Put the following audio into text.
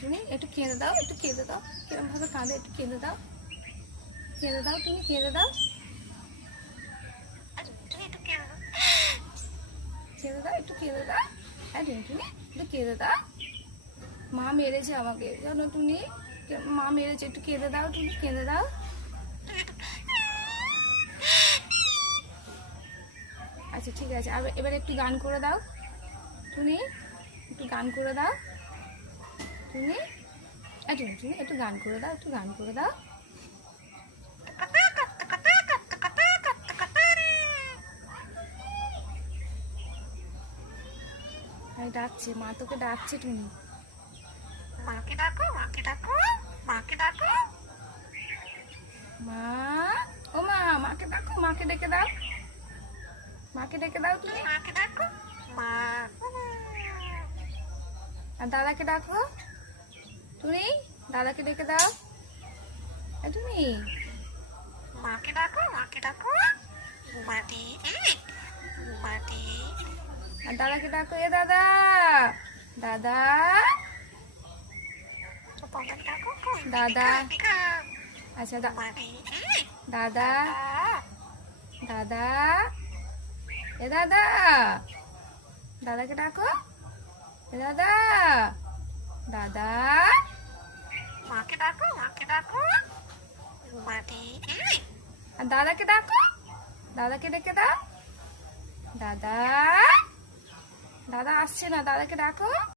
টুনি একটু কেঁদে দাও, একটু কেঁদে দাও, কিরম ভাবে কাঁদে, একটু কেঁদে দাও, কেঁদে দাও, তুমি কেঁদে দাও, কেঁদে দাও, একটু কেঁদে দাও। হ্যাঁ টুনি একটু কেঁদে দাও। মা মেরেছে আমাকে জানো টুনি, মা মেরেছে, একটু কেঁদে দাও টুনি, কেঁদে দাও। আচ্ছা ঠিক আছে, আর এবার একটু গান করে দাও টুনি, একটু গান করে দাও টুনি, টুনি টুনি একটু গান করে দাও, একটু গান করে দাও। ডাকছে, মা তোকে ডাকছে টুনি, মাকে ডাকো, মাকে ডাকো, মাকে ডাকো। মা, ও মা, মাকে ডাকো, মাকে ডেকে দাও, মাকে ডেকে দাও তুমি। মাকে ডাকো, মা। আর দাদাকে ডাকো তুমি, দাদাকে ডেকে দাও। তুমি মাকে ডাকো, মাকে ডাকো, মাটি মাটি। আর দাদাকে ডাকো, এ দাদা, দাদা, ডাকো, দাদা। আচ্ছা মাটি দাদা, দাদা, এ দাদা, দাদাকে ডাকো, এ দাদা, দাদা। মাকে ডাকো, মাকে ডাকো, মাটি। আর দাদাকে ডাকো, দাদাকে ডেকে দাও। দাদা, দাদা আসছে না, দাদাকে ডাকো।